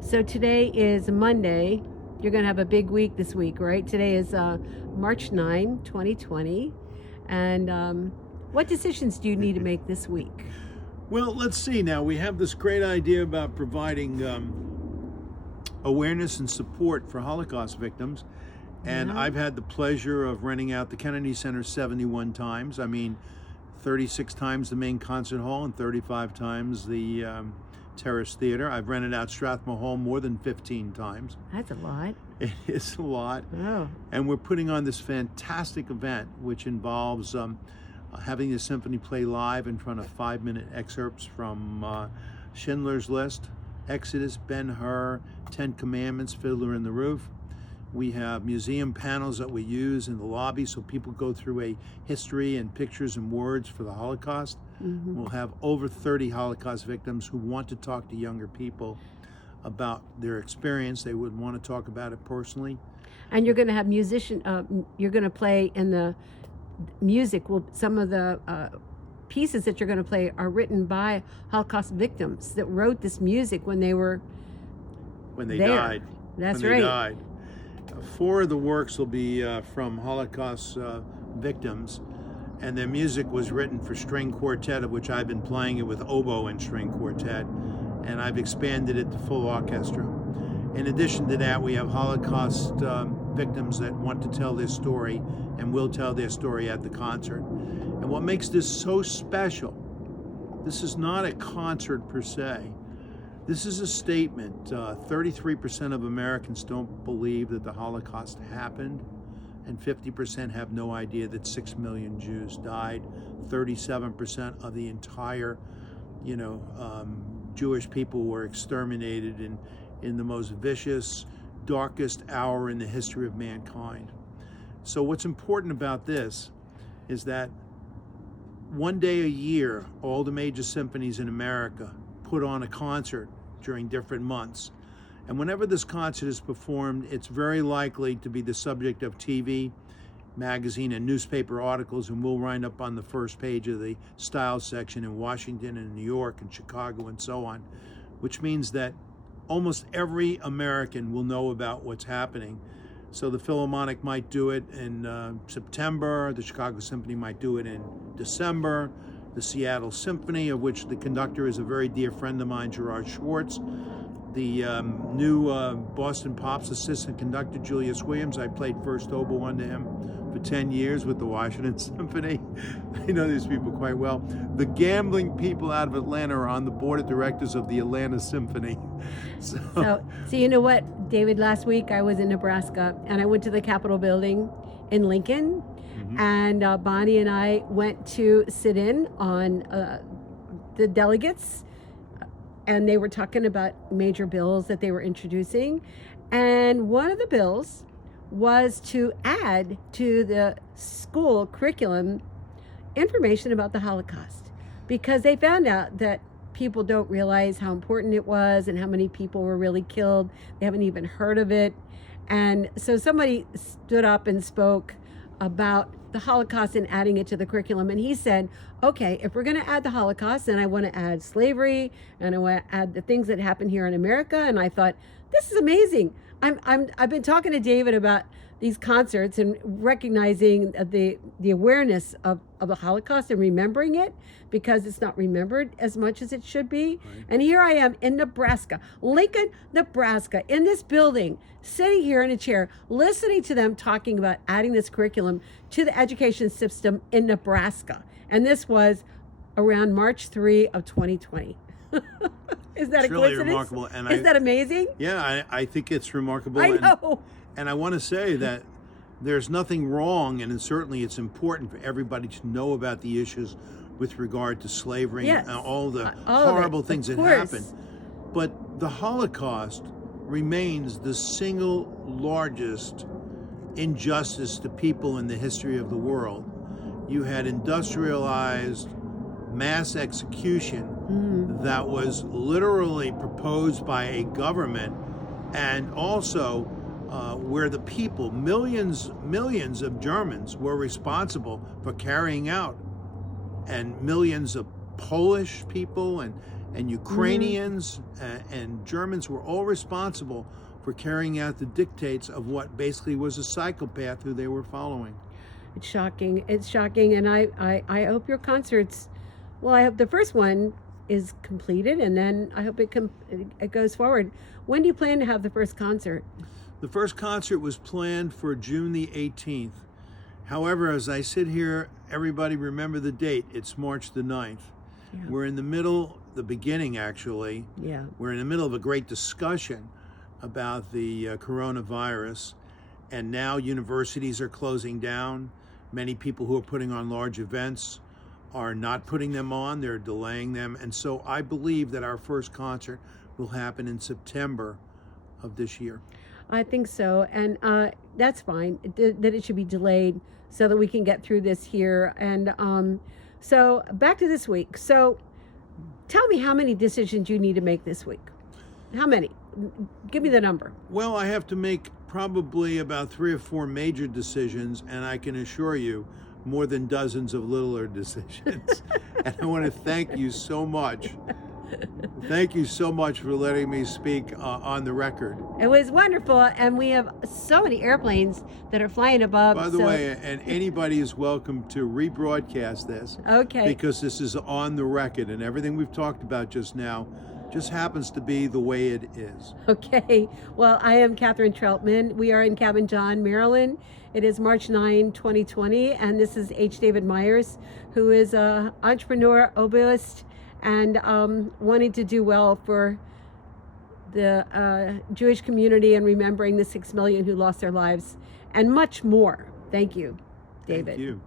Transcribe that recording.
So today is Monday. You're going to have a big week this week, right? Today is March 9, 2020. And what decisions do you need to make this week? Well, let's see now. We have this great idea about providing awareness and support for Holocaust victims. And Yeah. I've had the pleasure of renting out the Kennedy Center 71 times. 36 times the main concert hall and 35 times the Terrace Theater. I've rented out Strathmore Hall more than 15 times. That's a lot. It is a lot. Oh. And we're putting on this fantastic event, which involves having the symphony play live in front of 5-minute excerpts from Schindler's List, Exodus, Ben-Hur, 10 Commandments, Fiddler in the Roof. We have museum panels that we use in the lobby so people go through a history and pictures and words for the Holocaust. Mm-hmm. We'll have over 30 Holocaust victims who want to talk to younger people about their experience. They would want to talk about it personally. And you're going to have you're going to play in the music. Some of the pieces that you're going to play are written by Holocaust victims that wrote this music when they were there. Died. That's when right. They died. 4 of the works will be from Holocaust victims, and their music was written for string quartet, of which I've been playing it with oboe and string quartet, and I've expanded it to full orchestra. In addition to that, we have Holocaust victims that want to tell their story and will tell their story at the concert. And what makes this so special, this is not a concert per se. This is a statement. 33% of Americans don't believe that the Holocaust happened, and 50% have no idea that 6 million Jews died. 37% of the entire, Jewish people were exterminated in the most vicious, darkest hour in the history of mankind. So what's important about this is that one day a year, all the major symphonies in America put on a concert during different months. And whenever this concert is performed, it's very likely to be the subject of TV, magazine, and newspaper articles, and we'll wind up on the first page of the style section in Washington and New York and Chicago and so on, which means that almost every American will know about what's happening. So the Philharmonic might do it in September, the Chicago Symphony might do it in December, the Seattle Symphony, of which the conductor is a very dear friend of mine, Gerard Schwartz. The new Boston Pops assistant conductor, Julius Williams, I played first oboe under him for 10 years with the Washington Symphony. I know these people quite well. The gambling people out of Atlanta are on the board of directors of the Atlanta Symphony. So you know what, David, last week I was in Nebraska and I went to the Capitol building in Lincoln. Mm-hmm. And Bonnie and I went to sit in on the delegates, and they were talking about major bills that they were introducing. And one of the bills was to add to the school curriculum information about the Holocaust, because they found out that people don't realize how important it was and how many people were really killed. They haven't even heard of it. And so somebody stood up and spoke about the Holocaust and adding it to the curriculum. And he said, okay, if we're going to add the Holocaust, then I want to add slavery and I want to add the things that happened here in America. And I thought, this is amazing. I've been talking to David about these concerts and recognizing the awareness of the Holocaust and remembering it, because it's not remembered as much as it should be. Right. And here I am in Nebraska, Lincoln, Nebraska, in this building, sitting here in a chair, listening to them talking about adding this curriculum to the education system in Nebraska. And this was around March 3 of 2020. Is that It's a really coincidence? remarkable. And Is that amazing? Yeah, I think it's remarkable. I know. And I want to say that there's nothing wrong, and certainly it's important for everybody to know about the issues with regard to slavery Yes. and all the All of it, horrible of things that course. happened. But the Holocaust remains the single largest injustice to people in the history of the world. You had industrialized mass execution that was literally proposed by a government, and also where the people, millions of Germans, were responsible for carrying out, and millions of Polish people and And Ukrainians and Germans were all responsible for carrying out the dictates of what basically was a psychopath who they were following. It's shocking. It's shocking. And I hope your concerts, well, I hope the first one is completed, and then I hope it goes forward. When do you plan to have the first concert? The first concert was planned for June the 18th. However, as I sit here, everybody remember the date. It's March the 9th. Yeah. We're in the middle, the beginning actually. Yeah. We're in the middle of a great discussion about the coronavirus, and now universities are closing down. Many people who are putting on large events are not putting them on, they're delaying them. And so I believe that our first concert will happen in September of this year. I think so, and that's fine. That it should be delayed so that we can get through this here. And so back to this week. So tell me how many decisions you need to make this week. How many? Give me the number. Well, I have to make probably about 3 or 4 major decisions, and I can assure you more than dozens of littler decisions. And I want to thank you so much. Thank you so much for letting me speak on the record. It was wonderful, and we have so many airplanes that are flying above. By the way, and anybody is welcome to rebroadcast this. Okay. Because this is on the record, and everything we've talked about just now just happens to be the way it is. Okay. Well, I am Catherine Troutman. We are in Cabin John, Maryland. It is March 9, 2020, and this is H. David Meyers, who is an entrepreneur, oboist, and wanting to do well for the Jewish community and remembering the 6 million who lost their lives, and much more. Thank you, David. Thank you.